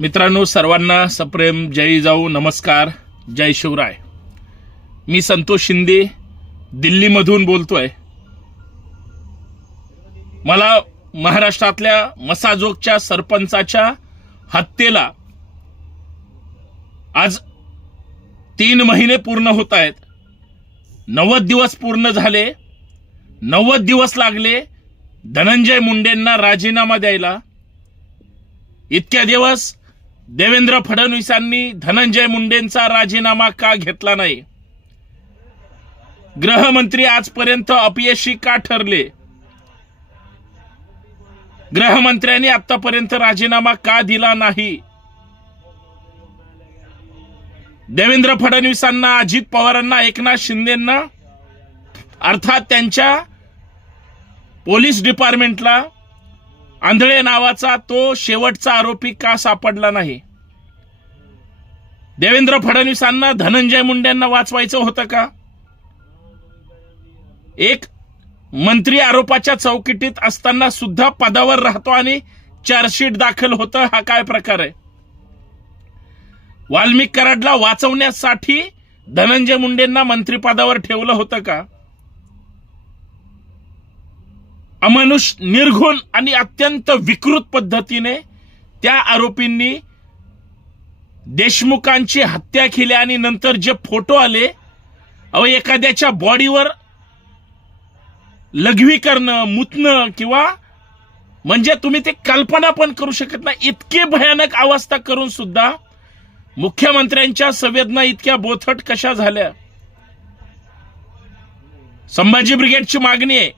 मित्रांनो सर्वांना सप्रेम जय जाऊ नमस्कार जय शिवराय. मी संतोष शिंदे दिल्लीमधून बोलतोय. मला महाराष्ट्रातल्या मसाजोगच्या सरपंचाच्या हत्येला आज तीन महिने पूर्ण होत आहेत. नव्वद दिवस पूर्ण झाले. नव्वद दिवस लागले. धनंजय मुंडेंना राजीनामा द्यायला. इतक्या दिवस देवेंद्र फडणवीसांनी धनंजय मुंडेंचा राजीनामा का घेतला नाही? गृहमंत्री आजपर्यंत अपयशी का ठरले? गृहमंत्र्यांनी आतापर्यंत राजीनामा का दिला नाही? देवेंद्र फडणवीसांना अजित पवारांना एकनाथ शिंदेना? अर्थात त्यांच्या पोलीस डिपार्टमेंटला आंधळे नावाचा तो शेवटचा आरोपी का सापडला नाही? देवेंद्र फडणवीसांना धनंजय मुंडेंना वाचवायचं होतं का? एक मंत्री आरोपाच्या चौकटीत असताना सुद्धा पदावर राहतो आणि चार्जशीट दाखल होतं हा काय प्रकार आहे? वाल्मिक कराडला वाचवण्यासाठी धनंजय मुंडेंना मंत्रिपदावर ठेवलं होतं का? अमानुष निर्घुण आणि अत्यंत विकृत पद्धतीने त्या आरोपींनी देशमुखांची हत्या केली आणि नंतर जे फोटो आले अहो एखाद्याच्या बॉडीवर लघवी करणं मुतणं किंवा म्हणजे तुम्ही ते कल्पना पण करू शकत नाही. इतके भयानक अवस्था करून सुद्धा मुख्यमंत्र्यांच्या संवेदना इतक्या बोथट कशा झाल्या? संभाजी ब्रिगेडची मागणी आहे.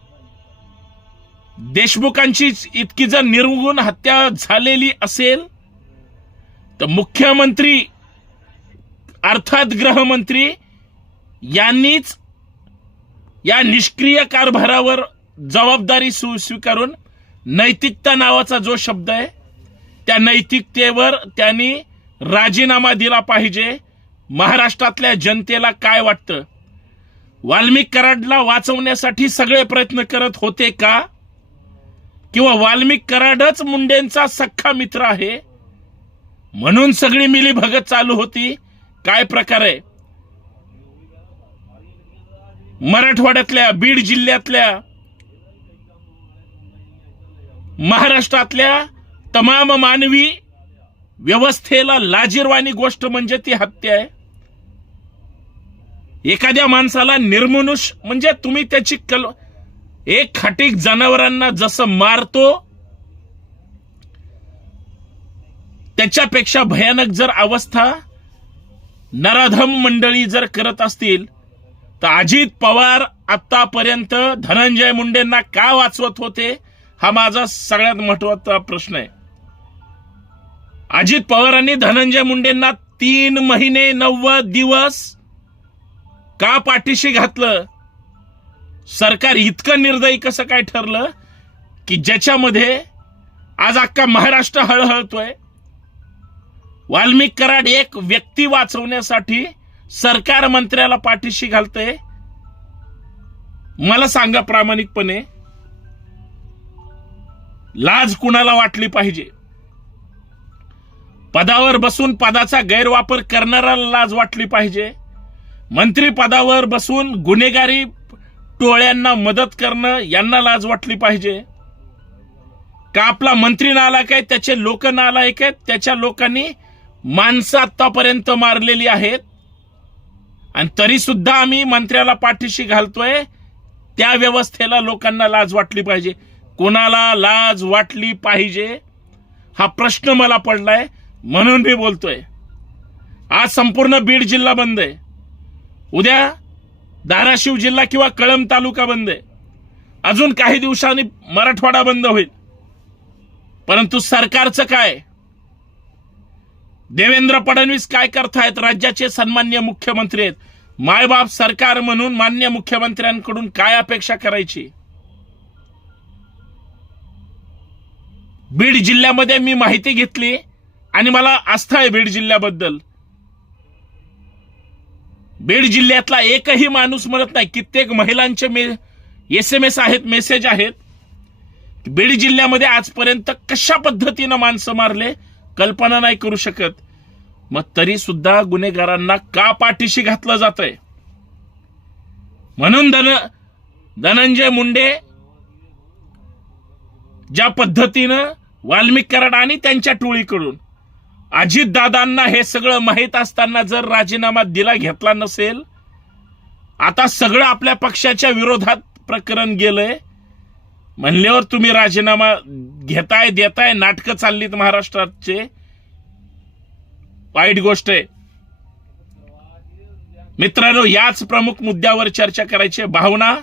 देशमुखांची इतकी जर निर्गुण हत्या झालेली असेल तर मुख्यमंत्री अर्थात गृहमंत्री यांनीच या निष्क्रिय कारभारावर जबाबदारी स्वीकारून नैतिकता नावाचा जो शब्द आहे त्या नैतिकतेवर त्यांनी राजीनामा दिला पाहिजे. महाराष्ट्रातल्या जनतेला काय वाटतं? वाल्मिक कराडला वाचवण्यासाठी सगळे प्रयत्न करत होते का? किंवा वाल्मिक कराडच मुंडेंचा सख्खा मित्र आहे? म्हणून सगळी मिली भगत चालू होती. काय प्रकार आहे? मराठवाड्यातल्या बीड जिल्ह्यातल्या महाराष्ट्रातल्या तमाम मानवी व्यवस्थेला लाजीरवाणी गोष्ट म्हणजे ती हत्या आहे. एखाद्या माणसाला निर्मनुष म्हणजे तुम्ही त्याची कल एक खाटीक जनावरांना जसं मारतो त्याच्यापेक्षा भयानक जर अवस्था नराधम मंडळी जर करत असतील तर अजित पवार आतापर्यंत धनंजय मुंडेंना का वाचवत होते हा माझा सगळ्यात महत्त्वाचा प्रश्न आहे. अजित पवारांनी धनंजय मुंडेंना तीन महिने नव्वद दिवस का पाठीशी घातलं? सरकार इतकं निर्दयी कसं काय ठरलं की ज्याच्यामध्ये आज अख्खा महाराष्ट्र हळहळतोय? वाल्मिक कराड एक व्यक्ती वाचवण्यासाठी सरकार मंत्र्याला पाठीशी घालतंय. मला सांगा प्रामाणिकपणे लाज कुणाला वाटली पाहिजे? पदावर बसून पदाचा गैरवापर करणाऱ्याला लाज वाटली पाहिजे? मंत्री पदावर बसून गुन्हेगारी टोळ्यांना मदत करणं यांना लाज वाटली पाहिजे? का आपला मंत्री नालायक आहे? त्याचे लोक नालायक आहेत? त्याच्या लोकांनी माणसं आतापर्यंत मारलेली आहेत. आणि तरी सुद्धा आम्ही मंत्र्याला पाठीशी घालतोय. त्या व्यवस्थेला लोकांना लाज वाटली पाहिजे. कोणाला लाज वाटली पाहिजे? हा प्रश्न मला पडलाय. म्हणून मी बोलतोय. आज संपूर्ण बीड जिल्हा बंद आहे. उद्या धाराशिव जिल्हा किंवा कळंब तालुका बंद आहे. अजून काही दिवसांनी मराठवाडा बंद होईल. परंतु सरकारचं काय? देवेंद्र फडणवीस काय करतायत? राज्याचे सन्मान्य मुख्यमंत्री आहेत. मायबाप सरकार म्हणून मान्य मुख्यमंत्र्यांकडून काय अपेक्षा करायची? बीड जिल्ह्यामध्ये मी माहिती घेतली आणि मला आस्था आहे बीड जिल्ह्याबद्दल. बीड जिल्ह्यातला एकही माणूस म्हणत नाही. कित्येक महिलांचे मे एस एम एस आहेत मेसेज आहेत. बीड जिल्ह्यामध्ये आजपर्यंत कशा पद्धतीनं माणसं मारले? कल्पना नाही करू शकत. मग तरी सुद्धा गुन्हेगारांना का पाठीशी घातलं जात आहे म्हणून धन धनंजय मुंडे ज्या पद्धतीनं वाल्मिक कराड आणि त्यांच्या टोळीकडून अजितदादांना हे सगळं माहीत असताना जर राजीनामा दिला घेतला नसेल आता सगळं आपल्या पक्षाच्या विरोधात प्रकरण गेलंय. म्हणल्यावर तुम्ही राजीनामा घेताय देताय नाटकं चाललीत महाराष्ट्राचे. वाईट गोष्ट आहे. मित्रांनो याच प्रमुख मुद्द्यावर चर्चा करायची भावना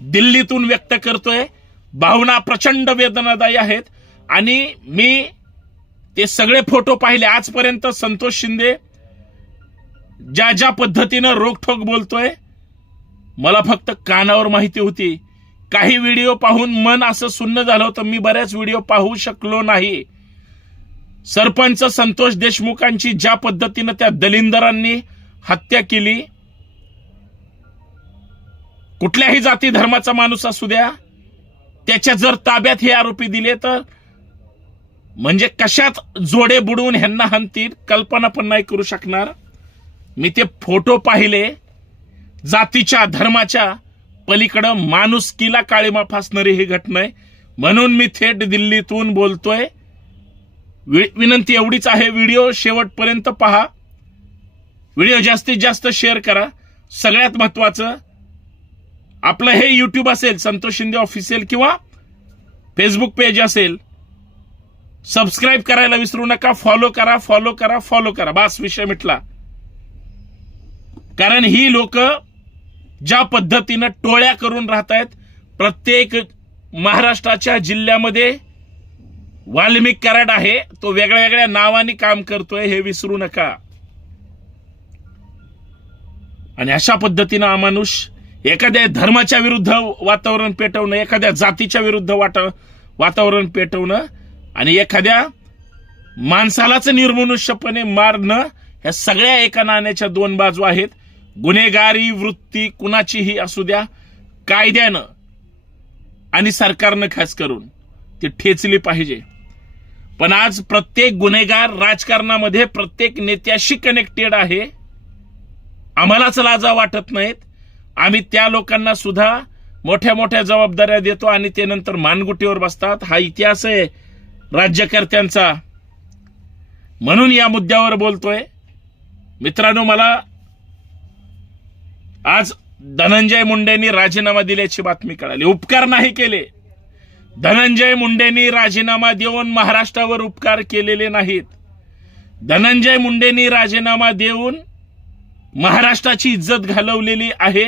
दिल्लीतून व्यक्त करतोय. भावना प्रचंड वेदनादायी आहेत. आणि मी ते सगळे फोटो पाहिले. आजपर्यंत संतोष शिंदे ज्या ज्या पद्धतीनं रोखोक बोलतोय मला फक्त कानावर माहिती होती. काही व्हिडिओ पाहून मन असं सुन्न झालं होतं. मी बऱ्याच व्हिडिओ पाहू शकलो नाही. सरपंच संतोष देशमुखांची ज्या पद्धतीनं त्या दलिंदरांनी हत्या केली कुठल्याही जाती धर्माचा माणूस असू द्या त्याच्या जर ताब्यात हे आरोपी दिले तर म्हणजे कशात जोडे बुडवून ह्यांना हाणतील कल्पना पण नाही करू शकणार. मी ते फोटो पाहिले जातीच्या धर्माच्या पलीकडं माणुसकीला काळीमा फासणारी ही घटना आहे. म्हणून मी थेट दिल्लीतून बोलतोय. वि- विनंती एवढीच आहे व्हिडिओ शेवटपर्यंत पहा. व्हिडिओ जास्तीत जास्त शेअर करा. सगळ्यात महत्वाचं आपलं हे युट्यूब असेल संतोष शिंदे ऑफिशियल किंवा फेसबुक पेज असेल सबस्क्राईब करायला विसरू नका फॉलो करा फॉलो करा फॉलो करा. बास विषय मिटला. कारण ही लोक ज्या पद्धतीनं टोळ्या करून राहत आहेत प्रत्येक महाराष्ट्राच्या जिल्ह्यामध्ये वाल्मिक कराड आहे तो वेगळ्या वेगळ्या नावाने काम करतोय हे विसरू नका. आणि अशा पद्धतीनं अमानुष एखाद्या धर्माच्या विरुद्ध वातावरण पेटवणं एखाद्या जातीच्या विरुद्ध वाटा वातावरण पेटवणं आणि एखाद्या माणसालाच निर्मनुष्यपणे मारणं ह्या सगळ्या एका नाण्याच्या दोन बाजू आहेत. गुन्हेगारी वृत्ती कुणाचीही असू द्या कायद्यानं आणि सरकारनं खास करून ती ठेचली पाहिजे. पण आज प्रत्येक गुन्हेगार राजकारणामध्ये प्रत्येक नेत्याशी कनेक्टेड आहे. आम्हालाच लाजा वाटत नाहीत. आम्ही त्या लोकांना सुद्धा मोठ्या मोठ्या जबाबदाऱ्या देतो आणि ते नंतर मानगुटीवर बसतात. हा इतिहास आहे राज्यकर्त्यांचा. म्हणून या मुद्द्यावर बोलतोय. मित्रांनो मला आज धनंजय मुंडेंनी राजीनामा दिल्याची बातमी कळाली. उपकार नाही केले. धनंजय मुंडेंनी राजीनामा देऊन महाराष्ट्रावर उपकार केलेले नाहीत. धनंजय मुंडेंनी राजीनामा देऊन महाराष्ट्राची इज्जत घालवलेली आहे.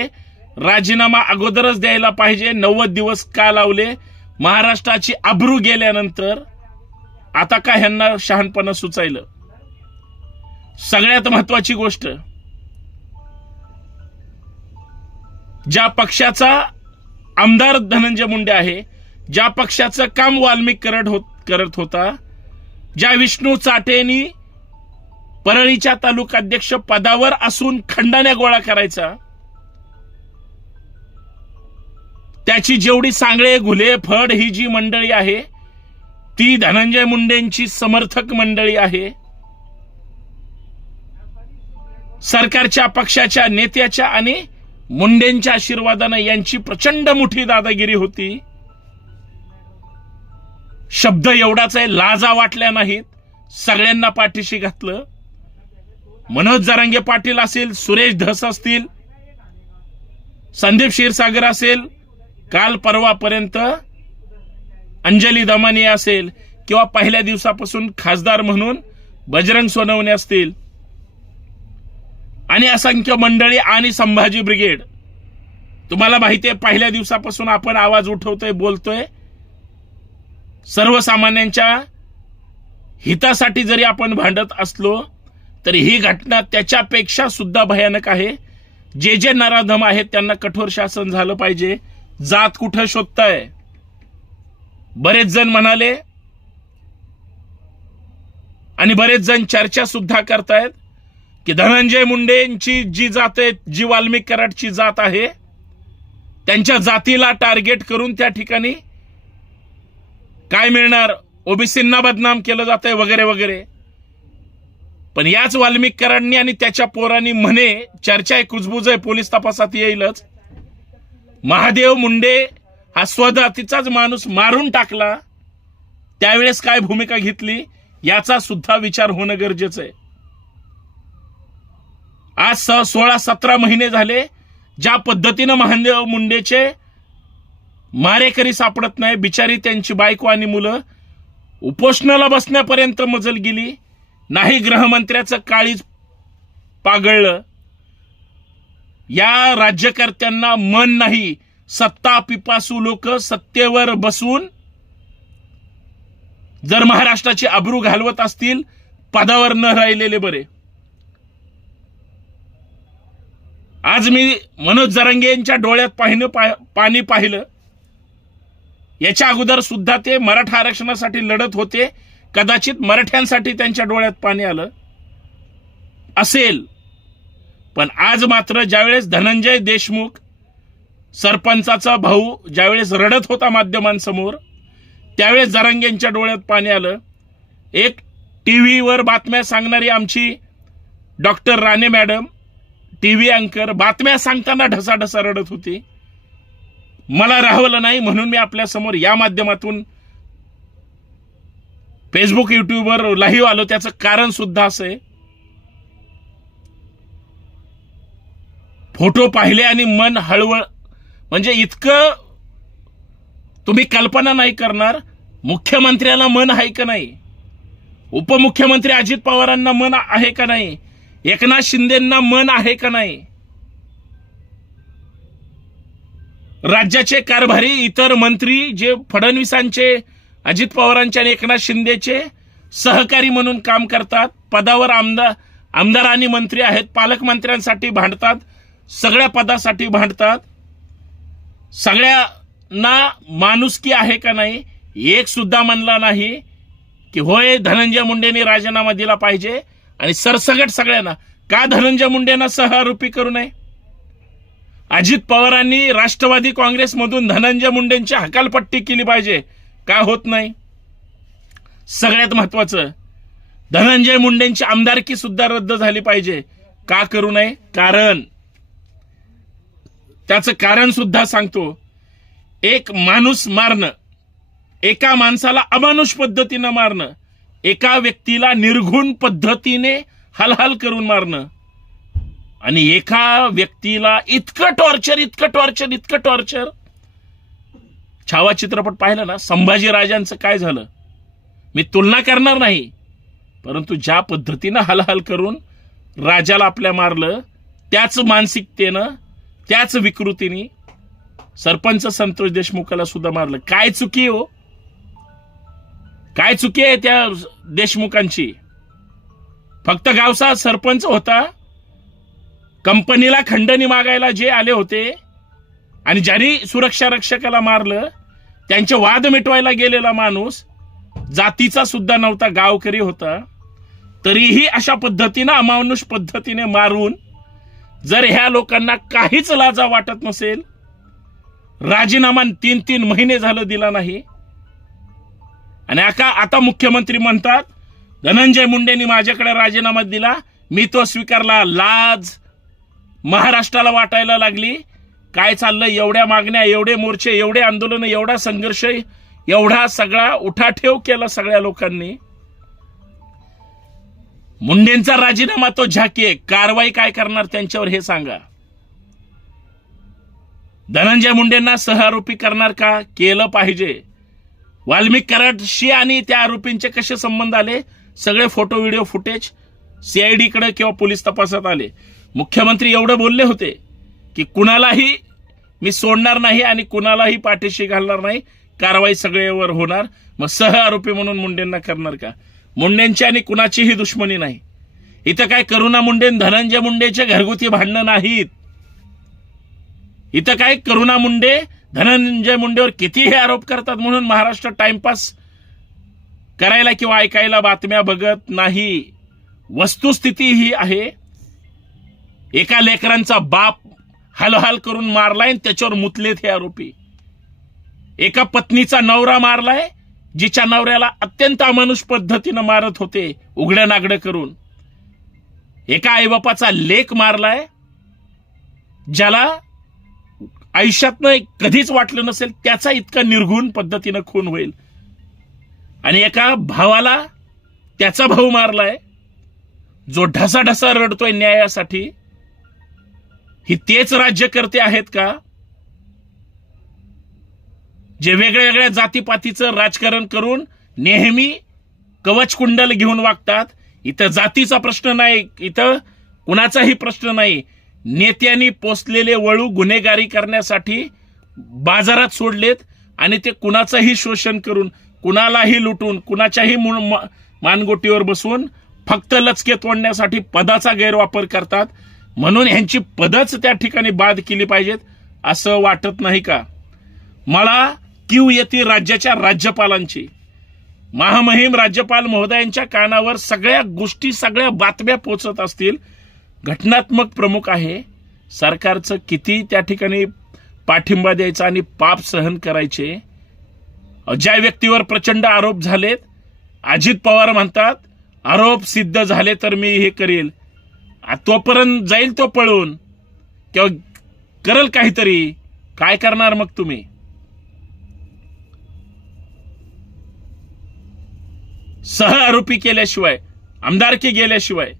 राजीनामा अगोदरच द्यायला पाहिजे. नव्वद दिवस का लावले? महाराष्ट्राची अब्रू गेल्यानंतर आता का ह्यांना शहाणपणा सुचायलं? सगळ्यात महत्वाची गोष्ट ज्या पक्षाचा आमदार धनंजय मुंडे आहे ज्या पक्षाचं काम वाल्मिक करत होत करत होता ज्या विष्णू चाटेनी परळीच्या तालुकाध्यक्ष पदावर असून खंडाण्या गोळा करायचा त्याची जेवढी सांगळे घुले फड ही जी मंडळी आहे ती धनंजय मुंडेंची समर्थक मंडळी आहे. सरकारच्या पक्षाच्या नेत्याच्या आणि मुंडेंच्या आशीर्वादानं यांची प्रचंड मोठी दादागिरी होती. शब्द एवढाच आहे लाजा वाटल्या नाहीत. सगळ्यांना पाठीशी घातलं. मनोज जरांगे पाटील असेल सुरेश धस असतील संदीप क्षीरसागर असेल काल परवापर्यंत अंजली दमानी असेल किंवा पहिल्या दिवसापासून खासदार म्हणून बजरंग सोनवणे असतील आणि असंख्य मंडळी आणि संभाजी ब्रिगेड. तुम्हाला माहिती आहे पहिल्या दिवसापासून आपण आवाज उठवतोय बोलतोय. सर्वसामान्यांच्या हितासाठी जरी आपण भांडत असलो तरी ही घटना त्याच्यापेक्षा सुद्धा भयानक आहे. जे जे नराधम आहेत त्यांना कठोर शासन झालं पाहिजे. जात कुठं शोधताय? बरेच जण म्हणाले आणि बरेच जण चर्चा सुद्धा करतायत. की धनंजय मुंडेंची जी जात आहे जी वाल्मिक कराडची जात आहे त्यांच्या जातीला टार्गेट करून त्या ठिकाणी काय मिळणार? ओबीसींना बदनाम केलं जात आहे वगैरे वगैरे. पण याच वाल्मिकरांनी आणि त्याच्या पोरांनी म्हणे चर्चा आहे कुजबुज आहे पोलीस तपासात येईलच. महादेव मुंडे हा स्वजातीचाच माणूस मारून टाकला. त्यावेळेस काय भूमिका घेतली? याचा सुद्धा विचार होणं गरजेचं आहे. आज स सोळा सतरा महिने झाले ज्या पद्धतीनं महादेव मुंडेचे मारेकरी सापडत नाही बिचारी त्यांची बायको आणि मुलं उपोषणाला बसण्यापर्यंत मजल गेली नाही गृहमंत्र्याचं काळीज पागळलं. या राज्यकर्त्यांना मन नाही सत्ता पिपासू लोक सत्तेवर बसून जर महाराष्ट्राची अब्रू घालवत असतील पदावर न राहिलेले बरे. आज मी मनोज जरंगे यांच्या डोळ्यात पाहिनं पा- पाणी पाहिलं. याच्या अगोदर सुद्धा ते मराठा आरक्षणासाठी लढत होते. कदाचित मराठ्यांसाठी त्यांच्या डोळ्यात पाणी आलं असेल. पण आज मात्र ज्यावेळेस धनंजय देशमुख सरपंचाचा भाऊ ज्यावेळेस रडत होता माध्यमांसमोर त्यावेळेस जरांगेंच्या डोळ्यात पाणी आलं. एक टी व्हीवर बातम्या सांगणारी आमची doctor Rane madam T V अँकर बातम्या सांगताना ढसाढसा रडत होती. मला राहवलं नाही म्हणून मी आपल्यासमोर या माध्यमातून फेसबुक युट्यूबवर लाईव्ह आलो. त्याचं कारण सुद्धा असं आहे. फोटो पाहिले आणि मन हळवळ म्हणजे इतकं तुम्ही कल्पना नाही करणार मुख्यमंत्र्याला मन आहे का नाही? उपमुख्यमंत्री अजित पवारांना मन आहे का नाही? एकनाथ शिंदेना मन आहे का नाही? राज्याचे कारभारी इतर मंत्री जे फडणवीसांचे अजित पवारांचे आणि एकनाथ शिंदेचे सहकारी म्हणून काम करतात पदावर आमदार आमदार आणि मंत्री आहेत पालकमंत्र्यांसाठी भांडतात सगळ्या पदासाठी भांडतात. सगळ्यांना माणुसकी आहे का नाही? एक सुद्धा म्हणला नाही की होय धनंजय मुंडेने राजीनामा दिला पाहिजे आणि सरसगट सगळ्यांना. का धनंजय मुंडेंना सहआरोपी करू नये? अजित पवारांनी राष्ट्रवादी काँग्रेसमधून धनंजय मुंडेंची हकालपट्टी केली पाहिजे. का होत नाही? सगळ्यात महत्वाचं धनंजय मुंडेंची आमदारकी सुद्धा रद्द झाली पाहिजे. का करू नये? कारण त्याचं कारण सुद्धा सांगतो. एक माणूस मारणं एका माणसाला अमानुष पद्धतीनं मारणं एका व्यक्तीला निर्घुण पद्धतीने हलहल करून मारणं. आणि एका व्यक्तीला इतकं टॉर्चर इतकं टॉर्चर इतकं टॉर्चर छावा चित्रपट पाहिलं ना संभाजी राजांचं काय झालं? मी तुलना करणार नाही. परंतु ज्या पद्धतीनं हलहल करून राजाला आपल्या मारलं त्याच मानसिकतेनं त्याच विकृतीने सरपंच संतोष देशमुखाला सुद्धा मारलं. काय चुकी हो? काय चुकी आहे त्या देशमुखांची? फक्त गावचा सरपंच होता. कंपनीला खंडणी मागायला जे आले होते आणि ज्यांनी सुरक्षा रक्षकाला मारलं त्यांचे वाद मिटवायला गेलेला माणूस जातीचा सुद्धा नव्हता गावकरी होता. तरीही अशा पद्धतीनं अमानुष पद्धतीने मारून जर ह्या लोकांना काहीच लाजा वाटत नसेल राजीनामा तीन तीन महिने झालं दिला नाही आणि आका आता मुख्यमंत्री म्हणतात धनंजय मुंडेंनी माझ्याकडे राजीनामा दिला मी तो स्वीकारला. लाज महाराष्ट्राला वाटायला लागली. काय चाललंय? एवढ्या मागण्या एवढे मोर्चे एवढे आंदोलन एवढा संघर्ष एवढा सगळा उठाठेव केला सगळ्या लोकांनी. मुंडेंचा राजीनामा तो झाकी आहे. कारवाई काय करणार त्यांच्यावर हे सांगा. धनंजय मुंडेंना सहआरोपी करणार का? केलं पाहिजे. वाल्मिक कराडशी आणि त्या आरोपींचे कसे संबंध आले? सगळे फोटो व्हिडिओ फुटेज सीआयडी कडे किंवा पोलीस तपासात आले. मुख्यमंत्री एवढं बोलले होते की कुणालाही मी सोडणार नाही आणि कुणालाही पाठीशी घालणार नाही. कारवाई सगळ्यावर होणार. मग सह आरोपी म्हणून मुंडेंना करणार का? मुंडेंची आणि कुणाचीही दुश्मनी नाही. इथं काय करुणा मुंडे धनंजय मुंडेचे घरगुती भांडणं नाहीत. इथं काय करुणा मुंडे धनंजय मुंडेवर कितीही आरोप करतात म्हणून महाराष्ट्र टाइमपास करायला किंवा ऐकायला बातम्या बघत नाही. वस्तुस्थिती ही आहे. एका लेकरांचा बाप हालहाल करून मारलाय आणि त्याच्यावर मुतलेत हे आरोपी. एका पत्नीचा नवरा मारलाय जिच्या नवऱ्याला अत्यंत अमानुष पद्धतीनं मारत होते उघड्या नागडं करून. एका आईबापाचा लेख मारलाय ज्याला आयुष्यातनं कधीच वाटलं नसेल त्याचा इतका निर्घुण पद्धतीनं खून होईल. आणि एका भावाला त्याचा भाऊ मारलाय जो ढसा ढसा रडतोय न्यायासाठी. ही तेच राज्यकर्ते आहेत का? जे वेगळ्या वेगळ्या जातीपातीचं राजकारण करून नेहमी कवच कुंडल घेऊन वागतात. इथं जातीचा प्रश्न नाही इथं कुणाचाही प्रश्न नाही. नेत्यांनी पोचलेले वळू गुन्हेगारी करण्यासाठी बाजारात सोडलेत आणि ते कुणाचंही शोषण करून कुणालाही लुटून कुणाच्याही मानगोटीवर बसून फक्त लचके तोडण्यासाठी पदाचा गैरवापर करतात. म्हणून ह्यांची पदच त्या ठिकाणी बाद केली पाहिजेत असं वाटत नाही का? मला क्यू येते राज्याच्या राज्यपालांची महामहिम राज्यपाल महोदयांच्या कानावर सगळ्या गोष्टी सगळ्या बातम्या पोचत असतील. घटनात्मक प्रमुख आहे. सरकारचं किती त्या ठिकाणी पाठिंबा द्यायचा आणि पाप सहन करायचे. ज्या व्यक्तीवर प्रचंड आरोप झालेत अजित पवार म्हणतात आरोप सिद्ध झाले तर मी हे करेल. तोपर्यंत जाईल तो पळून. किंवा करल काहीतरी. काय करणार मग तुम्ही? सह आरोपी केल्याशिवाय आमदारकी गेल्याशिवाय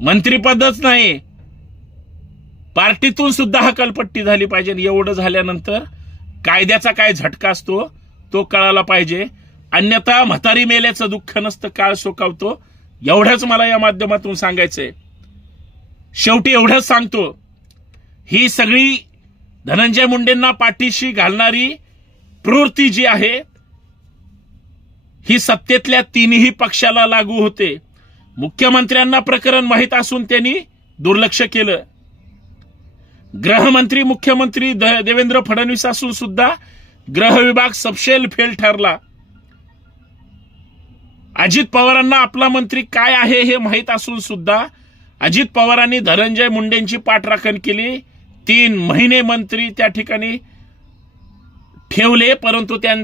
मंत्रीपदच नाही. पार्टीतून सुद्धा हकलपट्टी झाली पाहिजे एवढं झाल्यानंतर कायद्याचा काय झटका असतो तो कळाला पाहिजे. अन्यथा म्हातारी मेल्याचं दुःख नसतं काळ सोकावतो एवढंच मला या माध्यमातून सांगायचंय. शेवटी एवढंच सांगतो. ही सगळी धनंजय मुंडेंना पाठीशी घालणारी प्रवृत्ती जी आहे ही सत्तेतल्या तिन्ही पक्षाला लागू होते. मुख्यमंत्र्यांना प्रकरण माहीत असून त्यांनी दुर्लक्ष केलं. गृहमंत्री मुख्यमंत्री द- देवेंद्र फडणवीस असून सुद्धा गृह विभाग सबशेल फेल ठरला. अजित पवारांना आपला मंत्री काय आहे हे माहीत असून सुद्धा अजित पवारांनी धनंजय मुंडेंची पाठराखण केली. तीन महिने मंत्री त्या ठिकाणी ठेवले परंतु त्या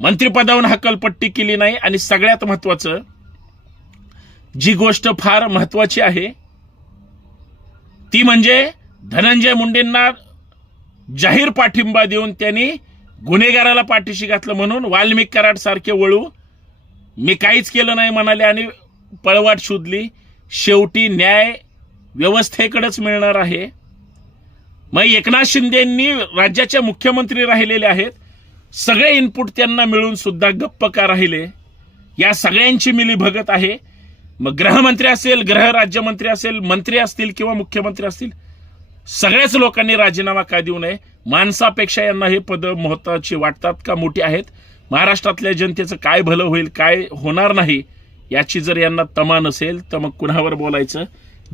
मंत्रिपदावरून हकलपट्टी केली नाही. आणि सगळ्यात महत्वाचं जी गोष्ट फार महत्वाची आहे ती म्हणजे धनंजय मुंडेंना जाहीर पाठिंबा देऊन त्यांनी गुन्हेगाराला पाठीशी घातलं म्हणून वाल्मिक कराड सारखे वळू मी काहीच केलं नाही म्हणाले आणि पळवाट शोधली शेवटी न्याय व्यवस्थेकडेच मिळणार आहे. मग एकनाथ शिंदेंनी राज्याचे मुख्यमंत्री राहिलेले आहेत सगळे इनपुट त्यांना मिळून सुद्धा गप्प का राहिले? या सगळ्यांची मिली भगत आहे. मग गृहमंत्री असेल गृह राज्यमंत्री असेल मंत्री असतील किंवा मुख्यमंत्री असतील सगळ्याच लोकांनी राजीनामा का देऊ नये? माणसापेक्षा यांना हे पद महत्वाची वाटतात का? मोठी आहेत. महाराष्ट्रातल्या जनतेचं काय भलं होईल काय होणार नाही याची जर यांना तमा नसेल तर मग कुणावर बोलायचं?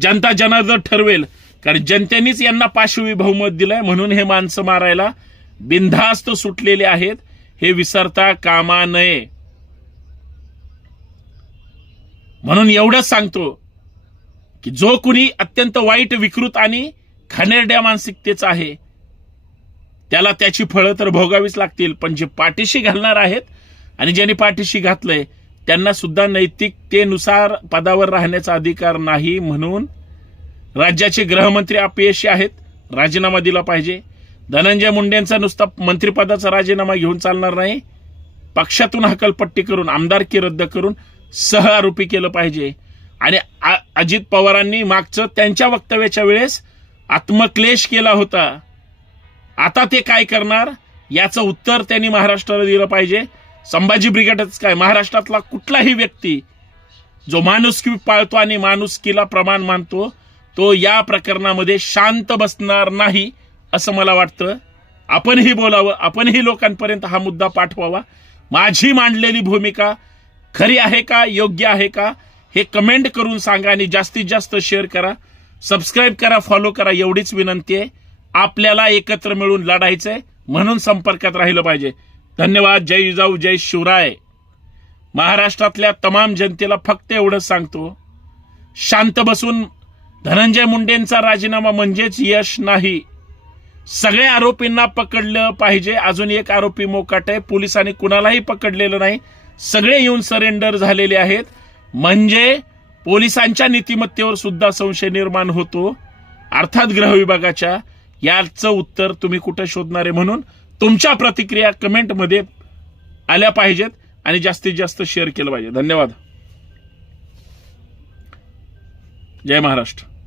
जनता जनार्दन ठरवेल कारण जनतेनेच यांना पाशवी बहुमत दिलंय म्हणून हे माणसं मारायला बिनधास्त सुटलेले आहेत. हे विसरता कामा नये. म्हणून एवढंच सांगतो की जो कुणी अत्यंत वाईट विकृत आणि खनेरड्या मानसिकतेचा आहे त्याला त्याची फळं तर भोगावीच लागतील पण जे पाठीशी घालणार आहेत आणि ज्यांनी पाठीशी घातलंय त्यांना सुद्धा नैतिकतेनुसार पदावर राहण्याचा अधिकार नाही म्हणून राज्याचे गृहमंत्री अपयशी आहेत राजीनामा दिला पाहिजे. धनंजय मुंडेंचा नुसता मंत्रिपदाचा राजीनामा घेऊन चालणार नाही. पक्षातून हकलपट्टी करून आमदारकी रद्द करून सह आरोपी केलं पाहिजे. आणि अजित पवारांनी मागचं त्यांच्या वक्तव्याच्या वेळेस आत्मक्लेश केला होता. आता ते काय करणार? याचं उत्तर त्यांनी महाराष्ट्राला दिलं पाहिजे. संभाजी ब्रिगेडच काय? महाराष्ट्रातला कुठलाही व्यक्ती जो माणुसकी पाळतो आणि माणुसकीला प्रमाण मानतो तो या प्रकरणामध्ये शांत बसणार नाही असं मला वाटतं. आपणही बोलावं. आपणही लोकांपर्यंत हा मुद्दा पाठवावा. माझी मांडलेली भूमिका खरी आहे का? योग्य आहे का? हे कमेंट करून सांगा आणि जास्तीत जास्त शेअर करा. सबस्क्राईब करा फॉलो करा एवढीच विनंती आहे. आपल्याला एकत्र मिळून लढायचंय म्हणून संपर्कात राहिलं पाहिजे. धन्यवाद जय जिजाऊ जय शिवराय. महाराष्ट्रातल्या तमाम जनतेला फक्त एवढंच सांगतो. शांत बसून धनंजय मुंडेंचा राजीनामा म्हणजेच यश नाही. सगळ्या आरोपींना पकडलं पाहिजे. अजून एक आरोपी मोकाट आहे. पोलिसांनी कुणालाही पकडलेलं नाही. सगळे येऊन सरेंडर झालेले आहेत. म्हणजे पोलिसांच्या नीतिमत्तेवर सुद्धा संशय निर्माण होतो. अर्थात गृह विभागाच्या याचं उत्तर तुम्ही कुठं शोधणार आहे म्हणून तुमच्या प्रतिक्रिया कमेंटमध्ये आल्या पाहिजेत आणि जास्तीत जास्त शेअर केलं पाहिजे. धन्यवाद. जय महाराष्ट्र.